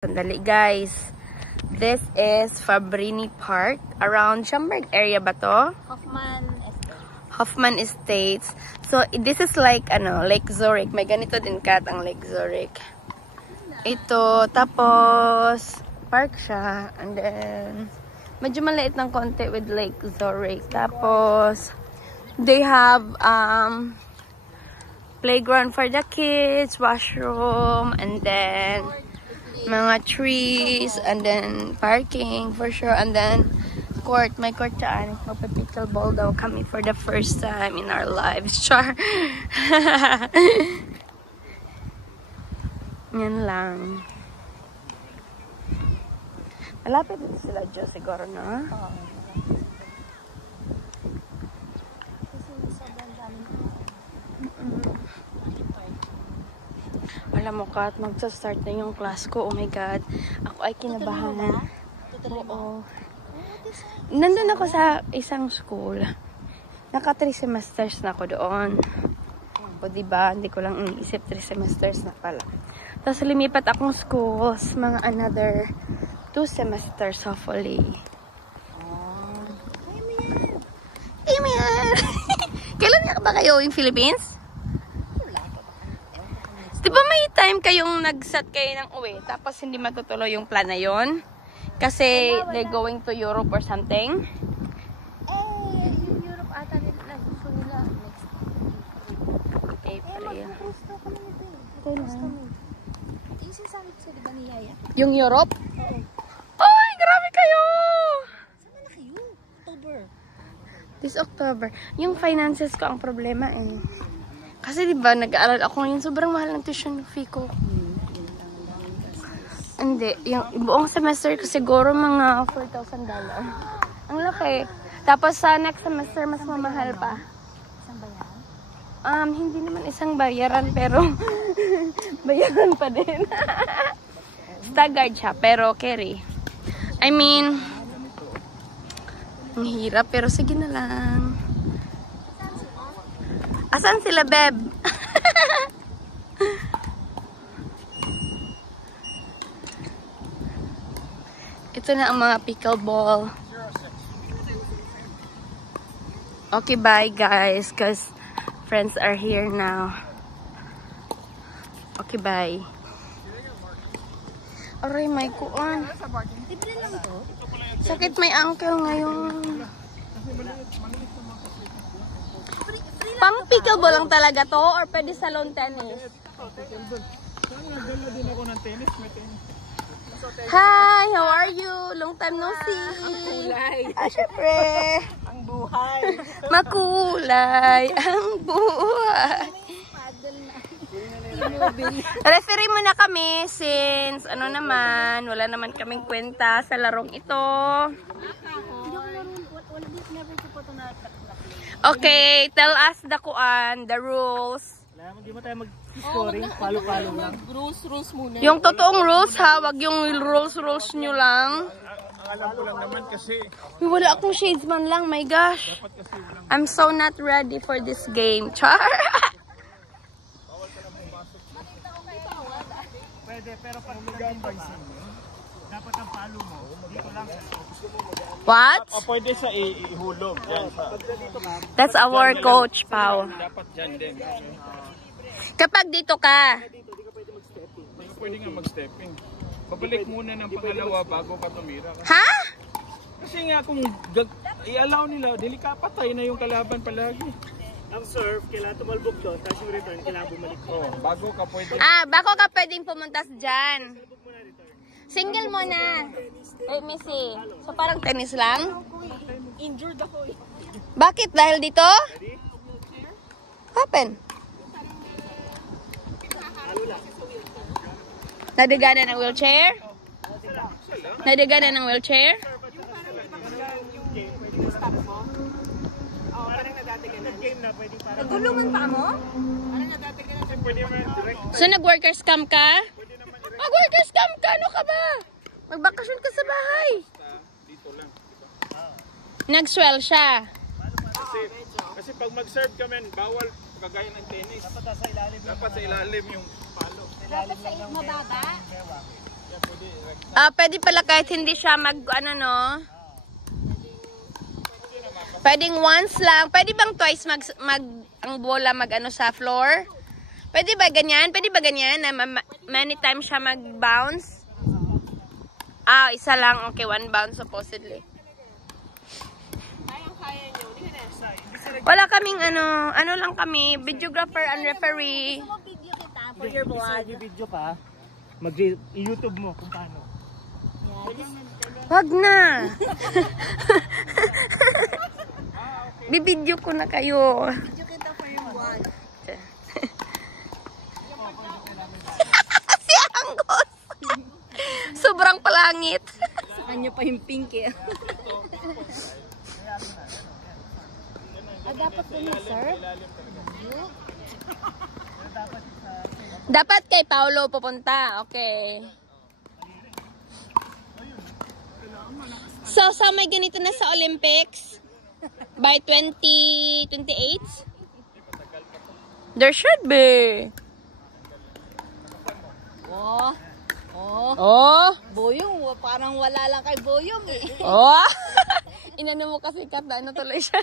Sandali guys. This is Fabrini Park. Around Schaumburg area ba to? Hoffman Estates. So, this is like, Lake Zurich. May ganito din kat ang Lake Zurich. Ito, tapos, park siya. And then, medyo maliit ng konti with Lake Zurich. Tapos, they have, playground for the kids, washroom, and then, mga trees, and then parking for sure, and then court. May court dyan. Magpa-pickleball daw kami for the first time in our lives. Char. Yan lang. Malapit dito sila Diyos siguro, no? Alam mo Kat, magsa-start na yung class ko. Oh my God. Ako ay kinabahan. Oo. Nandun ako sa isang school. Naka 3 semesters na ako doon. O diba, hindi ko lang iniisip 3 semesters na pala. Tapos lumipat akong schools, mga another 2 semesters hopefully. Kaya mo yan! Kailan nga ba kayo in Philippines? Diba may time kayong nag-set kayo ng uwi, tapos hindi matutuloy yung plan na yun? Kasi they're going to Europe or something? Yung Europe ata nila next April. Ito na. Yung sinasabi ko sa diba ni Yaya? Yung Europe? Oo. Ay, grabe kayo! Saan na kayo? October. This October. Yung finances ko ang problema eh. Kasi diba, nag-aaral ako ngayon, sobrang mahal ng tuition fee ko. Hindi, yung buong semester ko siguro mga $4,000. Ang laki. Tapos sa next semester, mas mamahal pa. Isang bayaran? Hindi naman isang bayaran, pero bayaran pa din. Staggered siya, pero carry. I mean, ang hirap, pero sige na lang. Asan sila, Beb? Ito na ang mga pickleball. Okay, bye guys. Because friends are here now. Okay, bye. Aray, may kuan. Libre lang to? Sakit may ankle ngayon. Pang pickleball lang talaga to or pwede sa lawn tennis? Hi, how are you? Long time no see. Makulay. Syempre. Ang buhay. Makulay ang buhay. Referee mo na kami since wala naman kaming kwenta sa larong ito. Okay, tell us the rules. Hindi mo tayo mag-scoring, palo-palo lang. Rules muna. Yung totoong rules ha, wag yung rules nyo lang. Ang alam ko lang naman kasi Wala akong shades man lang, my gosh. I'm so not ready for this game. Char. pwede, pero pag nag-invoicing mo, dapat ang palo mo, dito lang. What? O pwede sa ihulog. Yan sa. That's our coach, Pao. Dapat dyan din. Kapag dito ka, Pwede nga mag-stepping. Pabalik muna ng pangalawa bago ka tumira. ha? Kasi nga kung i-allow nila, patay na yung kalaban palagi. Ang serve, kailangan tumalbog doon, tapos yung return, kailangan bumalik. Oo, bago ka pwede. Bako ka pwedeng pumuntas dyan. Single mo na. Wait, Missy. So parang tennis lang? Injured ako eh. Bakit? Dahil dito? Happen. Nadaganan ng wheelchair? Nadaganan ng wheelchair? Nagulungan pa mo? So nag-workers camp ka? Mag-workers camp ka? Ano ka ba? Magbakasyon ka sa bahay. Dito lang. Nag-swell siya. Kasi pag mag-serve ka men, bawal kagaya ng tennis. Dapat sa ilalim yung palo. Dapat sa mababa? Pwede pala kahit hindi siya mag, ano no? Pwedeng once lang. Pwede bang twice ang bola mag-ano sa floor? Pwede ba ganyan? Pwede ba ganyan? Na many times siya mag-bounce? Isa lang. Okay, one bounce supposedly. Wala kaming ano lang kami, videographer and referee. Gusto mo video kita for your vlog? Video pa. Mag-YouTube mo kung paano. Wag na. Bibidyo ko na kayo. Video kita for your vlog. Si Anggos. Sobrang palangit. Sa kanya pa yung pink eh. Dapat ko na, sir? Dapat kay Paolo pupunta. Okay. So, may ganito na sa Olympics by 2028? There should be. Boyong, parang wala lang kay Boyong eh. Inano mo kasi kat na ano tuloy siya.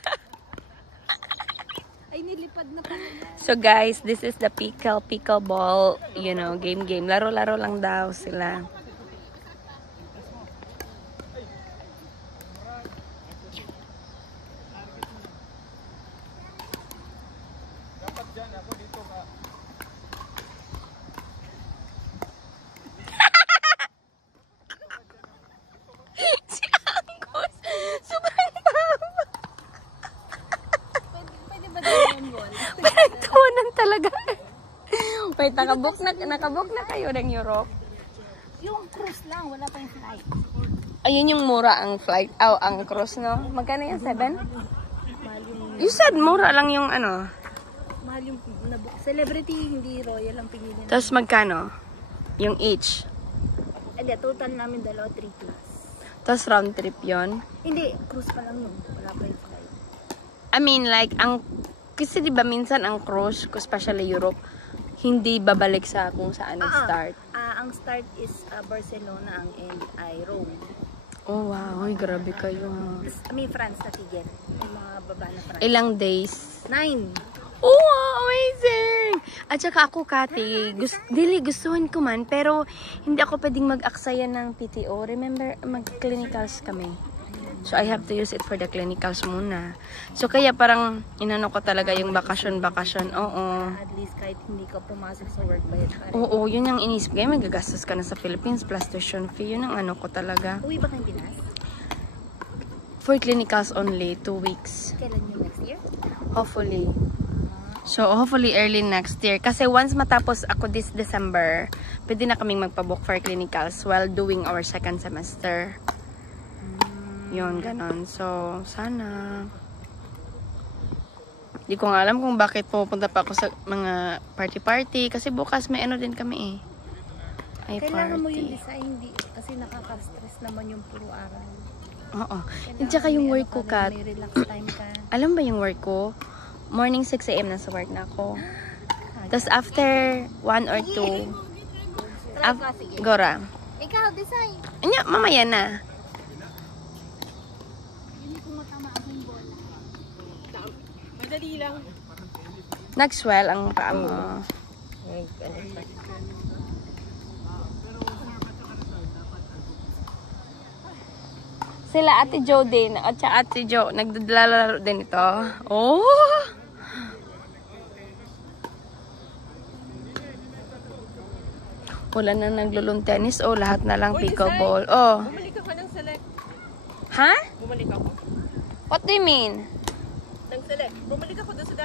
Ay, nilipad na pala. So guys, this is the pickleball, you know, game. Laro-laro lang daw sila. Si Anggos, sobrang baba. Pwede ba din yung ball? Pinagtuunan talaga. Wait, nakabook na kayo ng Europe. Yung cruise lang, wala pa yung flight. Ayun yung mura ang flight. Ang cruise, no? Magkano yan? 7? Mahal yung, You said mura lang yung ano. mahal yung celebrity, hindi royal ang pinili. Tapos magkano? Yung each. Hindi, total namin 3 plus. Tapos round trip yon. Hindi, cruise pa lang yun. Wala pa yung flight. I mean, like, kasi diba minsan ang cruise, especially Europe, hindi babalik sa kung saan nag-start. Ang start is Barcelona, ang end ay Rome. Oh, wow. Ay, grabe kayo. France na tigil. May mga baba na France. Ilang days? 9. Oh, amazing! At saka ako, Kati, gustuhan ko man, pero hindi ako pwedeng mag-aksaya ng PTO. Remember, mag-clinicals kami. So, I have to use it for the clinicals muna. So, kaya parang inano ko talaga yung bakasyon. Oo. At least kahit hindi ka pumasok sa work, bayad ka rin. Oo, yun yung inisip. Kaya magagastos ka na sa Philippines plus tuition fee. Yun ang ano ko talaga. Uwi ba kayong Pinas? For clinicals only, 2 weeks. Kailan yung next year? Hopefully. So, hopefully early next year. Kasi once matapos ako this December, pwede na kaming magpabook for clinicals while doing our second semester. Yun, ganon. So, sana. Di ko nga alam kung bakit pupunta pa ako sa mga party-party. Kasi bukas may ano din kami eh. Ay, Kailangan party. mo yung design, hindi. Kasi nakaka-stress naman yung puro aral. Oo. At saka yung work ko, Kat. May relax time ka. Alam ba yung work ko? Morning 6 AM nasa work na ako. Tapos after 1 or 2, Try ka, sige. Gora. Ikaw, design. Anya, mamaya na. Hindi ko matamaan yung bola. Madali lang. Nag-swell ang paa mo. Sila Ate Jo din. At siya Ate Jo, nagdadalaro din ito. Oh! Wala na naglulong tennis. Oh, lahat na lang pickleball. Oh. Bumalik ako ng select. Ha? Bumalik ako. What do you mean? Ng select. Bumalik ako doon sa